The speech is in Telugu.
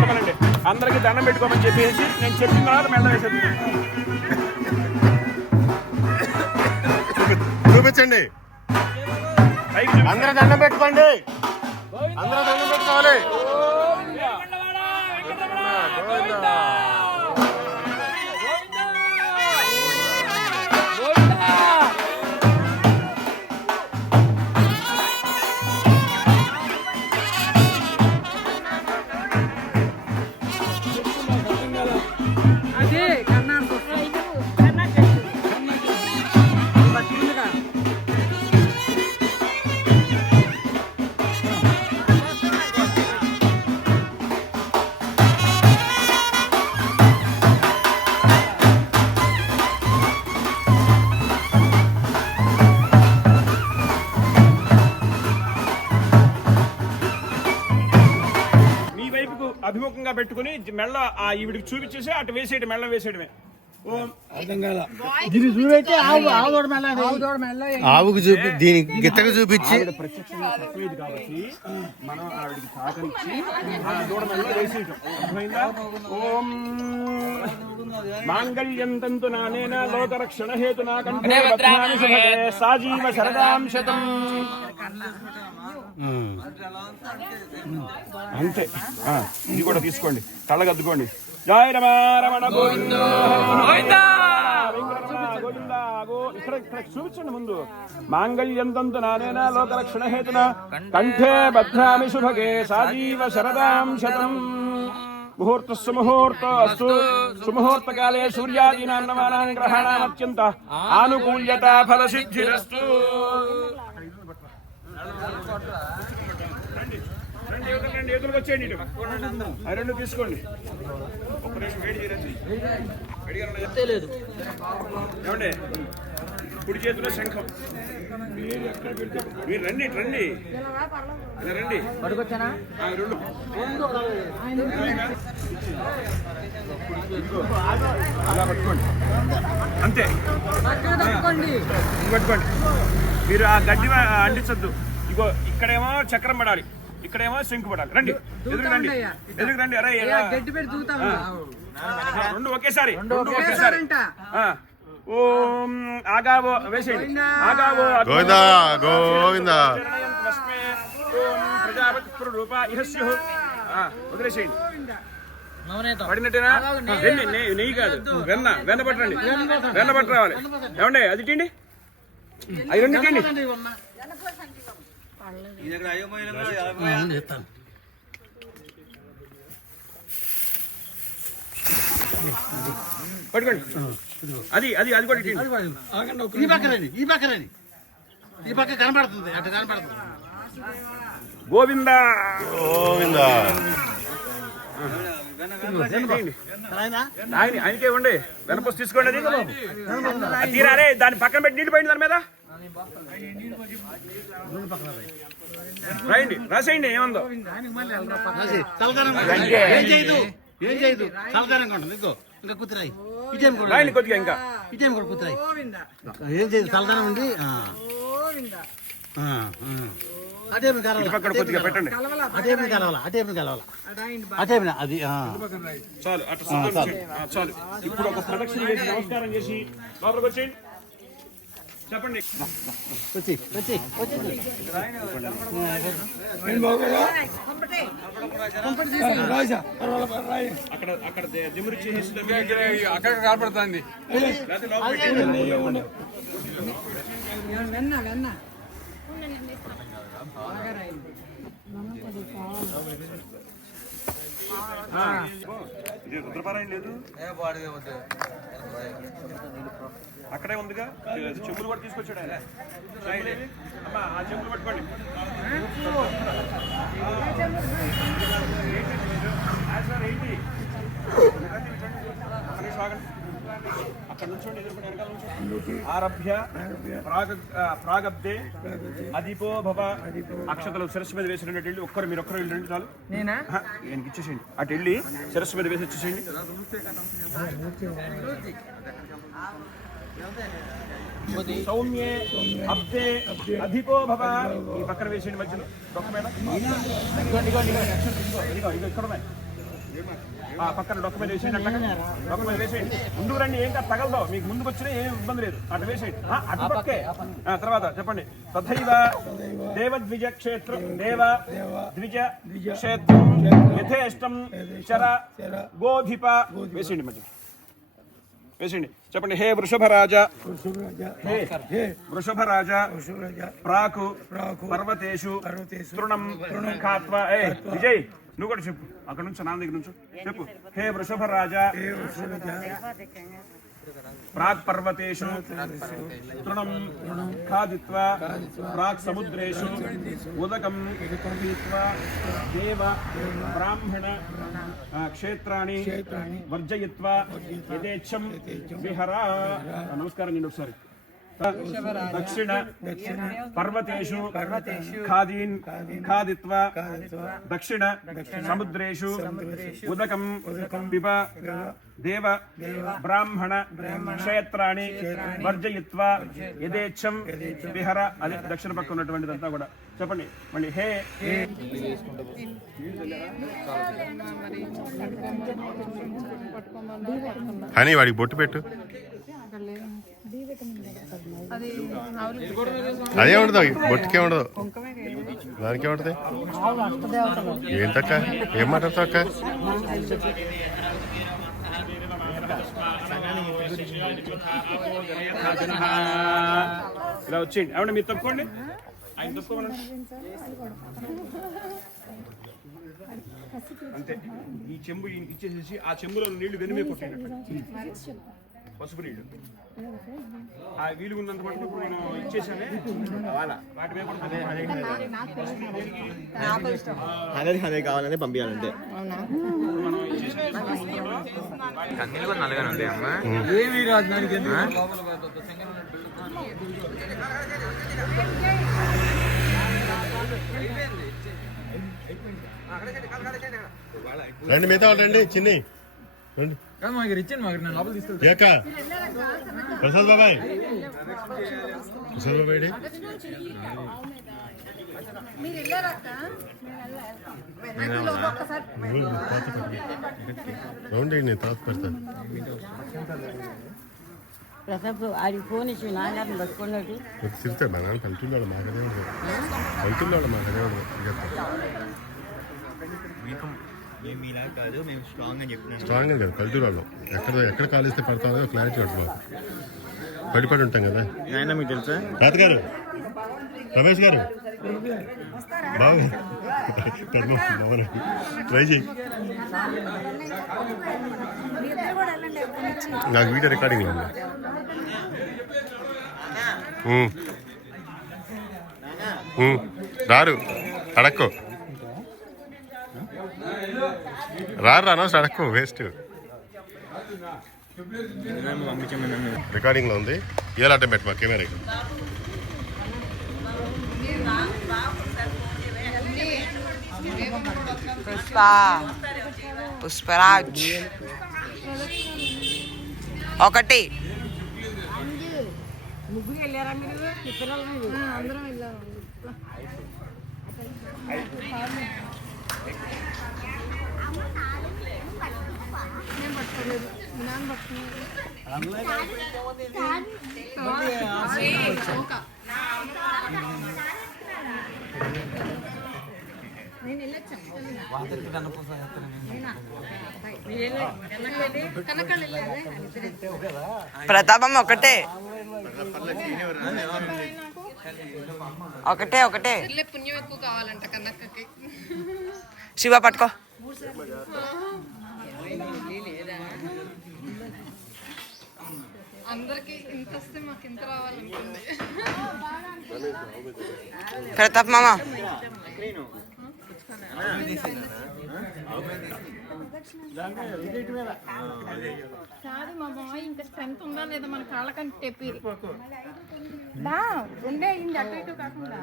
పెట్టమనండి అందరికి దండం పెట్టుకోమని చెప్పేసి నేను చెప్పిన తర్వాత మెల్ల వేసేది చూపించండి. అందరూ దండం పెట్టుకోండి. అందరూ దండం పెట్టుకోవాలి. అభిముఖంగా పెట్టుకుని మెల్ల ఆ ఈవిడికి చూపించేసి అటు వేసేయడం మెల్ల వేసేయడమే ఆవుకు చూపి దీని గిత్తకు చూపించి మనం ఆవిడకి సహకరించి ఆ దూడ మెల్ల వేసేయటం. అర్థమైందా? ఓం. మాంగళ్యం తంతు నానేన లోకరక్షణ హేతునా కంఠే సాజీవ శరదాం శతం అంతే. ఇది కూడా తీసుకోండి. కళ్ళగద్దుకోండి జయ రమ రమణ ఇక్కడ ఇక్కడ చూపించండి ముందు. మాంగళ్యం తంతు నానేన లోకరక్షణ హేతున కంఠే బధ్నామి శుభగే సాజీవ శరదాం శతం ముహూర్త సుముహూర్త అస్తు. సుముహూర్త కాలే సూర్యాదీనాం నవానాం గ్రహాణాం అత్యంత. ఆనుకూల్యత ఫల సిద్ధిరస్తు రండి ఎదురు రండి ఎదురుకు వచ్చేయండి. ఆ రెండు తీసుకోండి. ఒక్క నిమిషం వేడి. ఏమండి? కుడి చేతిలో శంఖం. మీరు ఎక్కడ పెడితే మీరు రండి ఇటు రండి. ఇలా రండి. పడుకొచ్చానా. అలా పట్టుకోండి. అంతే. పట్టుకోండి. మీరు ఆ గడ్డి అంటించొద్దు. ఇగో ఇక్కడేమో చక్రం పడాలి. ఇక్కడేమో శంకు పడాలి. రండి. ఎదురు రండి. ఎదురు రండి. అరే గడ్డి పెట్టి దూతా రెండు ఒకేసారి రెండు ఒకేసారి. ఓం ఆగావో వేసేయండి. ఆగావో గోవిందా, గోవిందా. ప్రజాపతి రూప ఇహ స్యుః. ఆ, వదిలేసేయండి. పడినట్టేనా నెయ్యి కాదు. వెన్న వెన్న పట్టండి. వెన్న పట్టు రావాలి. ఏమండి అది తిండి అవి రెండు తిండి పట్టుకోండి. అది అది అది కూడా ఈ పక్క రండి ఈ పక్క రండి. ఈ పక్క కనపడుతుంది అటు కనపడుతుంది. గోవింద. గోవిందా. ఆయనకే ఇవ్వండి వెనపొసి తీసుకోండి తీరారే దాన్ని పక్కన పెట్టి నీళ్ళు పోయింది దాని మీద. రాయండి రాసేయండి ఏముందో. ఏం చేయదు ఏం చేయదు. ఉంటుంది ఇంకా కుదిరాయి ఇటేం కూడా రాయండి కొద్దిగా ఇంకా. ఇటేం కూడా గోవింద. ఏం చేయదు. అటేమి కలవాల? పక్కన కొద్దిగా పెట్టండి. కలవల? అటేమి కలవాల? అది ఆ. చాలు అట్లా చాలు. ఇప్పుడు ఒక ప్రదక్షిణ చేసి నమస్కారం చేసి లోపలికి వచ్చేయండి. చెప్పండి. వచ్చి వచ్చి వచ్చి. అక్కడ అక్కడ చేసి అక్కడ కనపడుతుంది. వెన్న వెన్న. ఇది రుద్రపారాయణ లేదు? అక్కడే ఉందిగా? చెప్పులు కూడా తీసుకొచ్చాడు ఆయన. అమ్మా ఆ చెప్పులు పట్టుకోండి. ఏంటి? ఒక్క. ఆరభ్య ప్రాగబ్దే అదిపో భవ అక్షతలు శిరస్సు మీద వేసినట్టు వెళ్ళి ఒక్కరు మీరు ఒక్కరు వెళ్ళండి చాలు. నేనా? ఇచ్చేసేయండి. అటు వెళ్ళి శిరస్సు మీద వేసి ఇచ్చేసేయండి సౌమ్యే అబ్దే అధిపో భవ. ఈ పక్కన వేసేయండి మధ్యలో. ఇదిగో, ఇదిగో, ఇక్కడ పక్కన డొక్క మీద వేసేయండి అట్లా డొక్క మీద వేసేయండి. ముందుకు రండి ఏం కాదు తగలదో మీకు ముందుకు వచ్చినా ఏం ఇబ్బంది లేదు. అటు వేసేయండి. ఆ, అటు పక్కే. ఆ, తర్వాత చెప్పండి. తథైవ దేవద్విజ క్షేత్రం దేవ ద్విజ క్షేత్రం యథేష్టం శర గోధిప వేసేయండి మధ్య వేసేయండి. చెప్పండి. హే వృషభరాజ. హే వృషభరాజ. ప్రాకు పర్వతేషు తృణం ఖాత్వా ఏ విజయ్. నువ్వు కూడా చెప్పు. అక్కడ నుంచి నా దగ్గర నుంచి. చెప్పు. హే వృషభరాజ. ప్రాక్ పర్వతేషు. తృణం ఖాదిత్వా. ప్రాక్ సముద్రేషు. ఉదకం పీత్వా దేవ బ్రాహ్మణ క్షేత్రాన్ని వర్జయిత్వా. యథేచ్ఛం విహర. నమస్కారం నేను ఒకసారి. దక్షిణ పర్వతేషు ఖాదీన్ ఖాదిత్వా దక్షిణ సముద్రేషు ఉదకం పిబ దేవ బ్రాహ్మణ క్షేత్రాన్ని వర్జయిత్వా యథేచ్ఛం విహర అది దక్షిణ పక్క ఉన్నటువంటిదంతా కూడా. చెప్పండి. మళ్ళీ హే అని వాడికి బొట్టు పెట్టు. అదే ఉండదు బొట్టుకే ఉండదు. దానికే ఉంటుంది. ఏంటక్క? ఏం మాట్లాడతావు అక్క? ఇలా వచ్చేయండి. అవునా మీరు తప్పుకోండి. ఆయన తప్పుకోమనండి అంతే. ఈ చెంబు ఇచ్చేసేసి ఆ చెంబులో నీళ్ళు వెనుమే కొట్టండి పసుపు నీళ్ళు. ఆ వీలు ఉన్నంత మటుకు ఇప్పుడు నేను ఇచ్చేసానే వాటి మీద కూడా అదే అదే కావాలని పంపించాలంటే మనం ఇచ్చేసిన కన్నీళ్ళు కూడా నల్లగానే ఉంటాయి అమ్మా. రండి మిగతా వాళ్ళు రండి చిన్ని. రండి. ఏక ప్రసాద్ బాబాయ్. ప్రసాద్ బాబాయ్ ఏడి? మీరు వెళ్ళారక్క ఒక్కసారి రౌండ్ వేయండి, నేను తర్వాత పెడతాను ప్రతాప్ ఆడికి ఫోన్ ఇచ్చి నాన్నగారిని మా నాన్న పలుతున్నాడు మాకదే ఉండదు పలుతున్నాడు మాకదే ఉండదు మేము మీలా కాదు మేము స్ట్రాంగ్ అని స్ట్రాంగ్ కదా పల్లెటూరు ఎక్కడ ఎక్కడ కాలేస్తే పడతామో క్లారిటీ ఉంటుంది మాకు. పడిపడి ఉంటాం కదా. నాయన మీకు తెలుసా? తాతగారు రమేష్ గారు. బాబు బాబు ట్రై చేయి. నాకు వీడియో రికార్డింగ్ ఉంది. రారు అడక్కు. రారు రాను అడక్కు వేస్ట్. రికార్డింగ్లో ఉంది. ఏ లాటం పెట్టు మా కెమెరాకి పుష్ప. పుష్పరాజ్. ఒకటి. అందరం వెళ్ళాము నేను పట్టుకోలేదు మీ నాన్న పట్టుకున్నాడు నేను వెళ్ళొచ్చాను కనకాలు వెళ్ళారే ప్రతాపం ఒకటే. ఒకటే ఒకటే. పుణ్యం ఎక్కువ కావాలంట కనక్కకి శివ పట్టుకో. అందరికి ఇంత వస్తే మాకు ఇంత రావాలనుకుంది ప్రతాప్ మామ. కాదు మా బాయ్ ఇంకా స్ట్రెంత్ ఉందా లేదా మన కాళ్ళకంటే తెప్పి బా ఉండే అటు ఇటు కాకుండా.